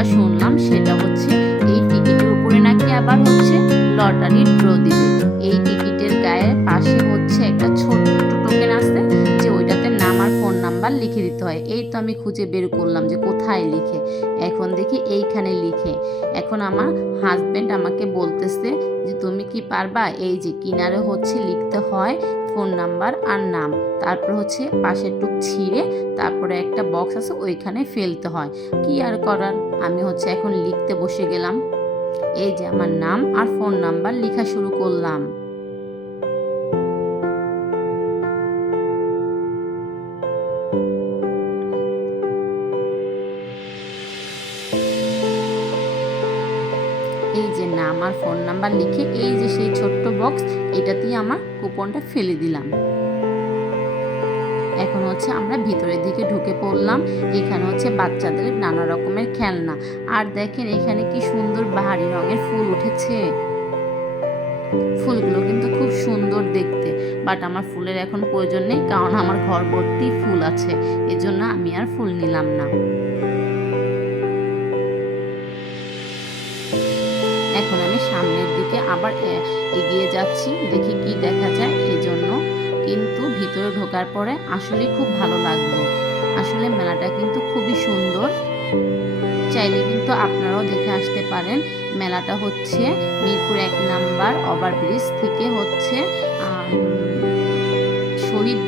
কথা শুনলাম সেটা হচ্ছে এই টিকিটের উপরে নাকি আবার হচ্ছে লটারি ড্র দিবে। এই টিকিটের গায়ে পাশে হচ্ছে একটা ছোট্ট টোকেন আছে যে ওইটাতে নাম আর ফোন নাম্বার লিখে দিতে হয়। এই তো আমি খুঁজে বের করলাম যে কোথায় লিখে, এখন দেখি এইখানে লিখে। এখন আমার হাজব্যান্ড আমাকে বলতেছে যে তুমি কি পারবা, এই যে কিনারে হচ্ছে লিখতে হয় ফোন নাম্বার আর নাম, তারপর হচ্ছে পাশের টুক ছিঁড়ে তারপরে একটা বক্স আছে ওইখানে ফেলতে হয়। কি আর করার, আমি হচ্ছে এখন লিখতে বসে গেলাম। এই যে আমার নাম আর ফোন নাম্বার লেখা শুরু করলাম। এই যে নাম আর ফোন নাম্বার লিখে এই যে সেই ছোট্ট বক্স, এটাতেই আমার কুপনটা ফেলে দিলাম। এখন হচ্ছে আমরা ভিতরের দিকে ঢুকে পড়লাম। এখানে হচ্ছে বাচ্চাদের নানা রকমের খেলনা, আর দেখেন এখানে কি সুন্দর বাহারি রঙের ফুল উঠেছে। ফুলগুলো কিন্তু খুব সুন্দর দেখতে, বাট আমার ফুলের এখন প্রয়োজন নেই, কারণ আমার ঘর ভর্তি ফুল আছে, এজন্য আমি আর ফুল নিলাম না। এখন আমি সামনের দিকে আবার এগিয়ে যাচ্ছি, দেখি কি দেখা যায়। এজন্য কিন্তু ভিতরে ঢোকার পরে আসলে খুব ভালো লাগলো। আসলে মেলাটা কিন্তু খুবই সুন্দর, চাইলে কিন্তু আপনারাও দেখে আসতে পারেন। মেলাটা হচ্ছে মিরপুর 1 নাম্বার ওভারব্রিজ থেকে হচ্ছে শহীদ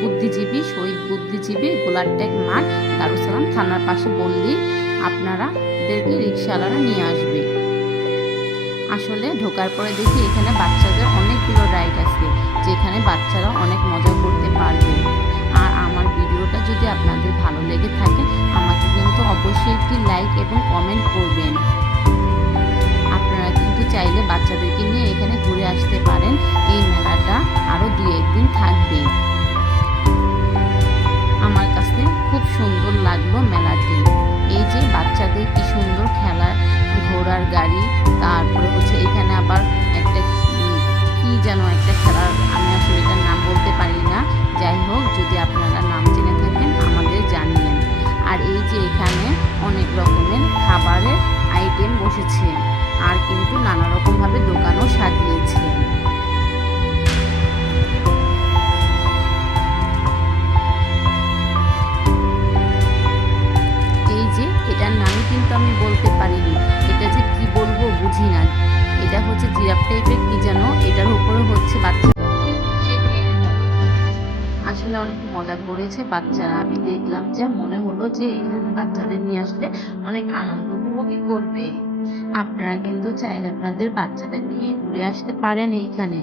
বুদ্ধিজীবী গোলারটেক মাঠ দারুসালাম থানার পাশে বললেই আপনারাদেরকে রিক্সাওয়ালারা নিয়ে আসবে। আসলে ঢোকার পরে দেখি এখানে বাচ্চাদের অনেকগুলো রাইড আছে, যেখানে বাচ্চারা অনেক মজা করতে পারবে। আর আমার ভিডিওটা যদি আপনাদের ভালো লেগে থাকে আমাকে কিন্তু অবশ্যই একটি লাইক এবং কমেন্ট করবেন। আপনারা কিন্তু চাইলে বাচ্চাদেরকে নিয়ে এখানে ঘুরে আসতে পারেন। এই মেলাটা আরও 2-1 দিন থাকবে। আমার কাছে খুব সুন্দর লাগলো মেলাটি। এই যে বাচ্চাদের কি সুন্দর খেলার ঘোড়ার গাড়ি, তারপরে হচ্ছে এখানে আবার একটা কি যেন একটা খেলার, আমি আসলে এটার নাম বলতে পারি না। যাই হোক, যদি আপনারা নাম জেনে থাকেন আমাদের জানিয়েন। আর এই যে এখানে অনেক রকমের খাবারের আইটেম বসেছে, আর কিন্তু নানা রকমভাবে দোকানও সাজিয়েছে। এই যে এটার নামই কিন্তু আমি বলতে পারিনি, এটা যে কি বলবো বুঝি না। এটা হচ্ছে জিরাফ টাইপের কি যেন, এটার উপরে হচ্ছে বাচ্চা আসলে অনেক মজা করেছে বাচ্চারা। আমি দেখলাম যে মনে হলো যে এখানে বাচ্চাদের নিয়ে আসলে অনেক আনন্দ উপভোগই করবে। আপনারা কিন্তু চাইলে আপনাদের বাচ্চাদের নিয়ে ঘুরে আসতে পারেন এইখানে।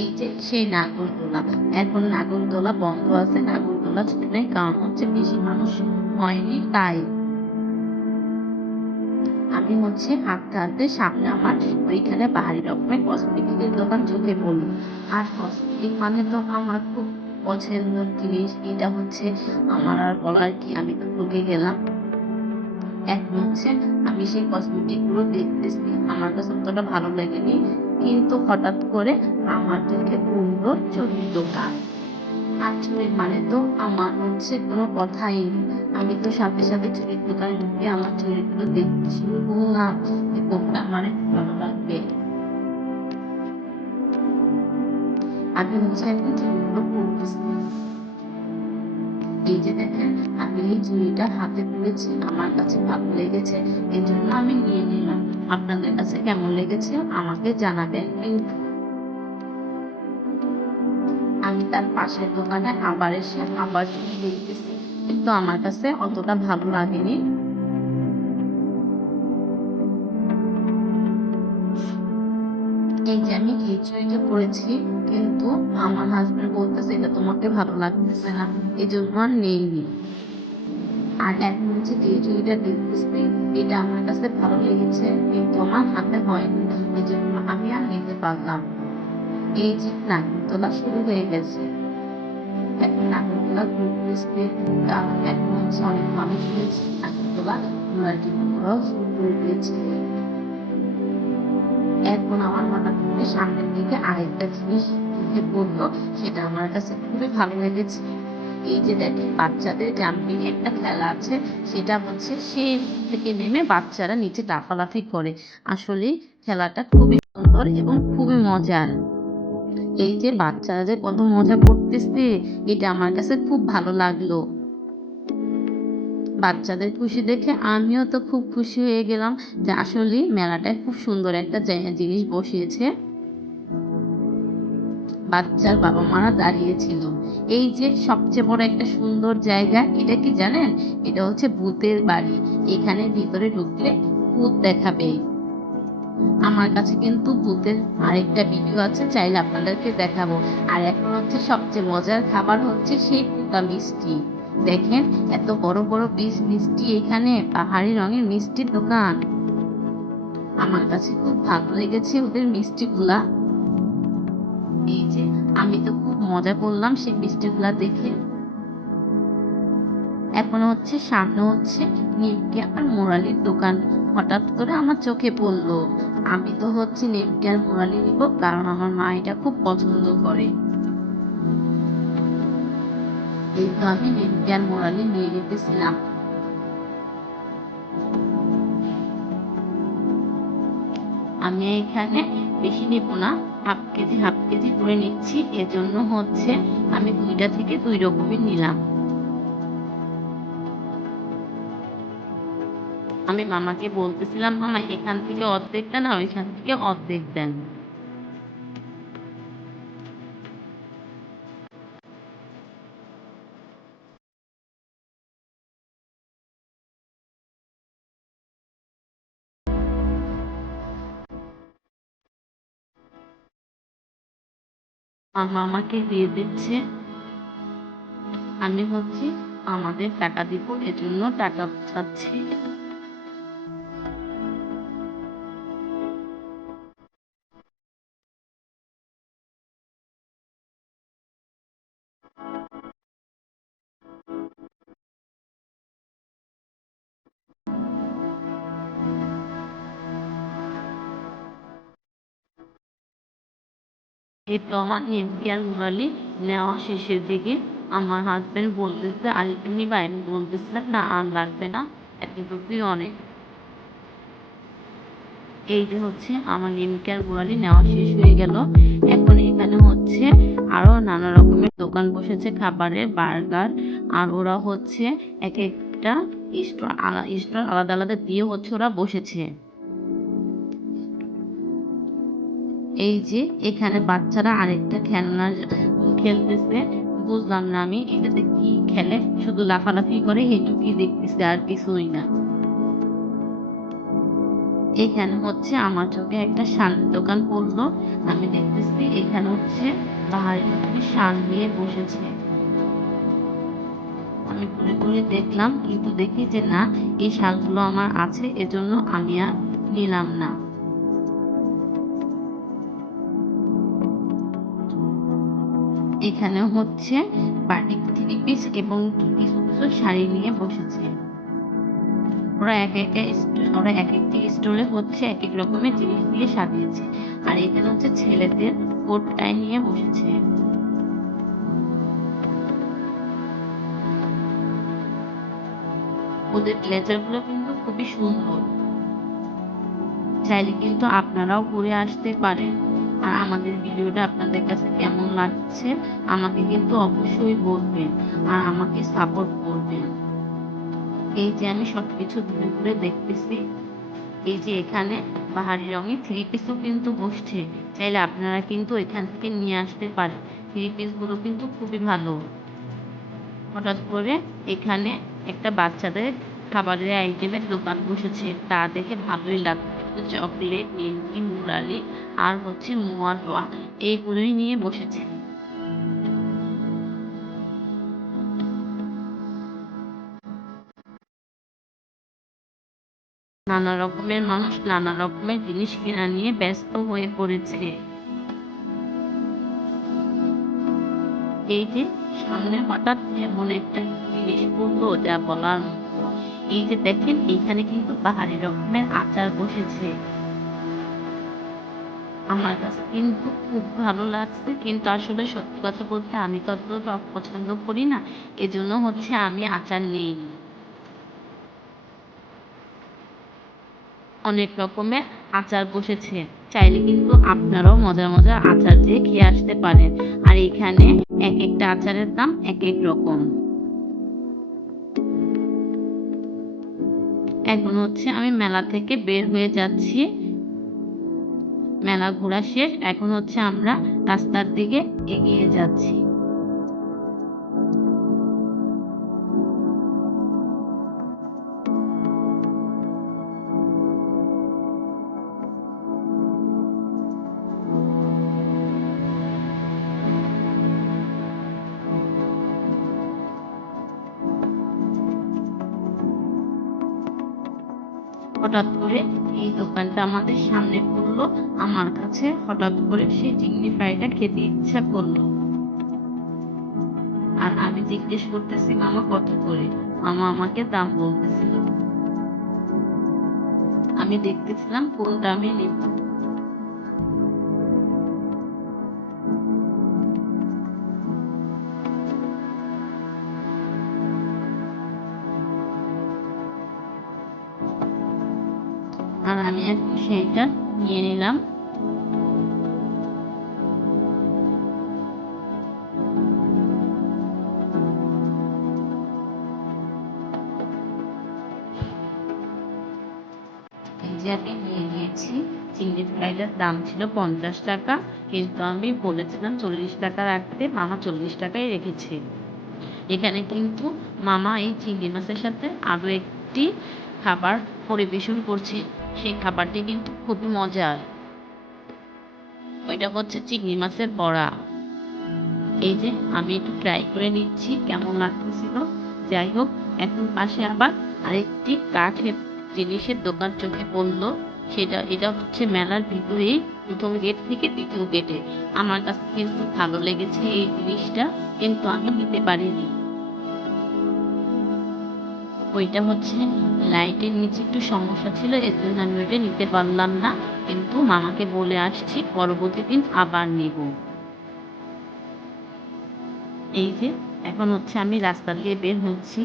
এই যে সেই নাগরদোলা, এখন নাগরদোলা বন্ধ আছে, নাগরদোলা চলে, কারণ হচ্ছে বেশি মানুষ হয়নি তাই। আমি হচ্ছে হাঁটতে হাঁটতে সামনে আমার ওইখানে বাহারি রকমের কসমেটিকের দোকান চোখে পড়ল। আর কসমেটিক মানে তো আমার খুব পছন্দের জিনিস, এটা হচ্ছে আমার আর বলার কি, আমি তো ঢুকে গেলাম। এখন হচ্ছে আমি সেই কসমেটিক গুলো দেখতেছি, আমার কাছে অতটা ভালো লাগেনি, কিন্তু হঠাৎ করে আমার চোখে পড়লো চুড়ির দোকান। আর চুড়ির মানে তো আমার হচ্ছে কোনো কথাই নেই। আমি তো সাথে সাথে চুড়ির দোকানে ঢুকে আমার চুড়িগুলো দেখতে শুরু করলাম যে কোনটা আমার ভালো লাগবে। আমি হচ্ছে একটা চুড়িগুলো পরতেছি। এই যে দেখেন, আমি এই চুড়িটা হাতে পরেছি, আমার কাছে ভালো লেগেছে, এই জন্য আমি নিয়ে নিলাম। আপনাদের কাছে কেমন লেগেছে আমাকে জানাবেন। আমি তার পাশের দোকানে আবার এসে আবার চুড়ি দেখতেছি, কিন্তু আমার কাছে অতটা ভালো লাগেনি। এই যে আমি এই চুড়িটা পরেছি, কিন্তু আমার হাজবেন্ড বলতেছে এটা তোমাকে ভালো লাগতেছে না, এই জন্য আর নেইনি। আর এখন হচ্ছে যে চুড়িটা দেখতেছি, এটা আমার কাছে ভালো লেগেছে, কিন্তু আমার হাতে হয়নি, এই জন্য আমি আর নিতে পারলাম। এই যে নাগরদোলা শুরু হয়ে গেছে, এখন নাগরদোলা ঘুরতেছে, এখন হচ্ছে অনেক মানুষ হয়েছে, নাগরদোলা ঘোরার জন্য ঘোরাও শুরু করে দিয়েছে। এখন আমার হঠাৎ করে সামনের দিকে আরেকটা জিনিস চোখে পড়লো, সেটা আমার কাছে খুবই ভালো লেগেছে। এই যে দেখেন বাচ্চাদের জাম্পিং একটা খেলা আছে, সেটা হচ্ছে সে থেকে নেমে বাচ্চারা নিচে লাফালাফি করে। আসলেই খেলাটা খুবই সুন্দর এবং খুবই মজার। এই যে বাচ্চারা যে কত মজা করতেছে, এটা আমার কাছে খুব ভালো লাগলো। বাচ্চাদের খুশি দেখে আমিও তো খুব খুশি হয়ে গেলাম যে আসলেই মেলাটায় খুব সুন্দর একটা জিনিস বসিয়েছে। বাচ্চার বাবা-মারা দাঁড়িয়েছিল। এই যে সবচেয়ে বড় একটা সুন্দর জায়গা, এটা কি জানেন? এটা হচ্ছে ভূতের বাড়ি। এখানে ভিতরে ঢুকলে ভূত দেখাবে। আমার কাছে কিন্তু ভূতের আরেকটা ভিডিও আছে, চাইলে আপনাদেরকে দেখাবো। আর এখন হচ্ছে সবচেয়ে মজার খাবার হচ্ছে সেই পোকা মিষ্টি। দেখেন এত বড় বড় পিস মিষ্টি, এখানে পাহাড়ি রঙের মিষ্টির দোকান। আমার কাছে খুব ভালো লেগেছে ওদের মিষ্টিগুলা। এই যে আমি তো খুব মজা করলাম সেই মিষ্টিগুলা দেখে। এখন হচ্ছে সামনে হচ্ছে নিমকি আর মুরালির দোকান। হঠাৎ করে আমার চোখে পড়লো। আমি তো হচ্ছে নিমকি আর মুরালি নিব, কারণ আমার মা এটা খুব পছন্দ করে। এই তো আমি নিমকি আর মুরালি নিয়ে নিতেছিলাম। আমি এখানে বেশি নিব না, হাফ কেজি করে নিচ্ছি। এজন্য হচ্ছে আমি 2টা থেকে 2 রকমের নিলাম। আমি মামাকে বলতেছিলাম, মামা এখান থেকে অর্ধেকটা না ওইখান থেকে অর্ধেক দেন। মামা আমাকে দিয়ে দিচ্ছে। আমি হচ্ছে আমাদের টাকা দিব, এজন্য টাকা চাচ্ছি। এই তো আমার নিমকি আর মুরালি নেওয়া শেষের দিকে। আমার হাজবেন্ড বলতেছে আরেকটু নিবা, আমি বলতেছিলাম না আর লাগবে না, এতটুকুই অনেক। এই যে হচ্ছে আমার নিমকি আর মুরালি নেওয়া শেষ হয়ে গেল। এখন এখানে হচ্ছে আরো নানা রকমের দোকান বসেছে, খাবারের, বার্গার। আর ওরা হচ্ছে এক একটা স্টল আলাদা আলাদা দিয়ে হচ্ছে ওরা বসেছে। এই যে এখানে বাচ্চারা আরেকটা খেলনা খেলতেছে। বুঝলাম না আমি এটাতে কি খেলে, শুধু লাফালাফি করে এইটুকুই দেখতেছি আর কিছুই না। এখানে হচ্ছে আমার চোখে একটা শাড়ির দোকান পড়লো। আমি দেখতেছি এখানে হচ্ছে বাহারি রকমের শাল নিয়ে বসেছে। আমি ঘুরে ঘুরে দেখলাম, কিন্তু দেখি যে না, এই শালগুলো আমার আছে, এজন্য আমি আর নিলাম না। এখানে হচ্ছে বাটিক 3 পিস এবং কিছু কিছু শাড়ি নিয়ে বসেছে। ওরা এক একটা স্টলে হচ্ছে এক এক রকমের জিনিস দিয়ে সাজিয়েছে। আর এখানে হচ্ছে ছেলেদের কোট টাই নিয়ে বসেছে। ওদের ব্লেজার গুলো কিন্তু খুবই সুন্দর। চাইলে কিন্তু আপনারাও ঘুরে আসতে পারেন। আর আমাদের ভিডিওটা আপনাদের কাছে কেমন লাগছে আমাকে কিন্তু অবশ্যই বলবেন, আর আমাকে সাপোর্ট করবেন। এই যে আমি সবকিছু ঘুরে ঘুরে দেখতেছি। এই যে এখানে বাহারি রঙের 3 পিসও কিন্তু বসছে। চাইলে আপনারা কিন্তু এখান থেকে নিয়ে আসতে পারেন। 3 পিস গুলো কিন্তু খুবই ভালো। হঠাৎ করে এখানে একটা বাচ্চাদের খাবারের আইটেমের দোকান বসেছে, তা দেখে ভালোই লাগলো। চকলেট, নিমকি, মুরালি আর হচ্ছে মোয়াটোয়া, এইগুলোই নিয়ে বসেছে। নানা রকমের মানুষ নানা রকমের জিনিস কেনা নিয়ে ব্যস্ত হয়ে পড়েছে। এই যে সামনে হঠাৎ এমন একটা জিনিস পড়লো যা বলার মতো। এই যে দেখেন এখানে কিন্তু বাহারি রকমের আচার বসেছে। আমার কাছে কিন্তু খুব ভালো লাগছে। কিন্তু আসলে সত্যি কথা বলতে আমি তো অত টক পছন্দ করি না। এজন্য হচ্ছে আমি আচার নেইনি। অনেক রকমের আচার বসেছে। চাইলে কিন্তু আপনারাও মজার, মজার আচার দিয়ে খেয়ে আসতে পারেন। আর এখানে একেকটা আচারের দাম একেক রকম। এখন হচ্ছে আমি মেলা থেকে বের হয়ে যাচ্ছি। মেলা ঘোরা শেষ। এখন হচ্ছে আমরা রাস্তার দিকে এগিয়ে যাচ্ছি। হঠাৎ করে এই দোকানটা আমাদের সামনে পড়লো। আমার কাছে হঠাৎ করে সেই চিংড়ি ফ্রাইটা খেতে ইচ্ছা করলো। আর আমি জিজ্ঞেস করতেছি মামা কত করে? মামা আমাকে দাম বলতেছিল। আমি দেখতেছিলাম কোন দামে নিব। আর আমি এখন সেইটা নিয়ে নিলাম। এই যে আমি নিয়ে নিয়েছি। চিংড়ি ফ্রাইটার দাম ছিল ৫০ টাকা, কিন্তু আমি বলেছিলাম ৪০ টাকা রাখতে, মামা ৪০ টাকাই রেখেছে। এখানে কিন্তু মামা এই চিংড়ি মাছের সাথে আরো একটি খাবার পরিবেশন করছে। সেই খাবারটি কিন্তু খুবই মজার। ওইটা হচ্ছে চিংড়ি মাছের বড়া। এই যে আমি একটু ট্রাই করে নিচ্ছি কেমন লাগতেছিল। যাই হোক, এখন পাশে আবার আরেকটি কাঠের জিনিসের দোকান চোখে পড়লো। এটা হচ্ছে মেলার ভিতরেই, প্রথম গেট থেকে দ্বিতীয় গেটে। আমার কাছে কিন্তু ভালো লেগেছে এই জিনিসটা, কিন্তু আমি নিতে পারিনি। ওইটা হচ্ছে লাইটের নিচে একটু সমস্যা ছিল, এজন্য আমি ওইটা নিতে পারলাম না। কিন্তু মামাকে বলে আসছি পরবর্তী দিন আবার নেব। এই যে এখন হচ্ছে আমি রাস্তা দিয়ে বের হচ্ছি।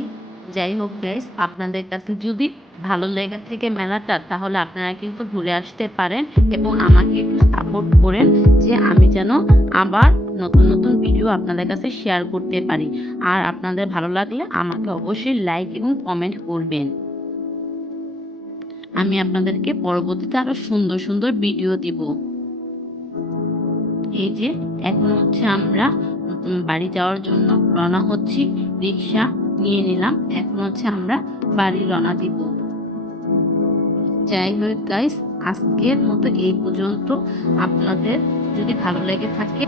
যাই হোক গাইস, আপনাদের কাছে যদি ভালো লেগে থাকে মেলাটা, তাহলে আপনারা কিন্তু ঘুরে আসতে পারেন এবং আমাকে একটু সাপোর্ট করেন যে আমি যেন আবার নতুন, নতুন ভিডিও আপনাদের কাছে শেয়ার করতে পারি। আর আপনাদের ভালো লাগলে আমাকে অবশ্যই লাইক এবং কমেন্ট করবেন। আমি আপনাদেরকে পরবর্তীতে আরো সুন্দর, সুন্দর ভিডিও দিব। এই যে এখন হচ্ছে আমরা বাড়ি যাওয়ার জন্য রওনা হচ্ছি। রিক্সা নিয়ে নিলাম। এখন হচ্ছে আমরা বাড়ি রওনা দিব। যাই হোক গাইস, আজকের মতো এই পর্যন্ত। আপনাদের যদি ভালো লেগে থাকে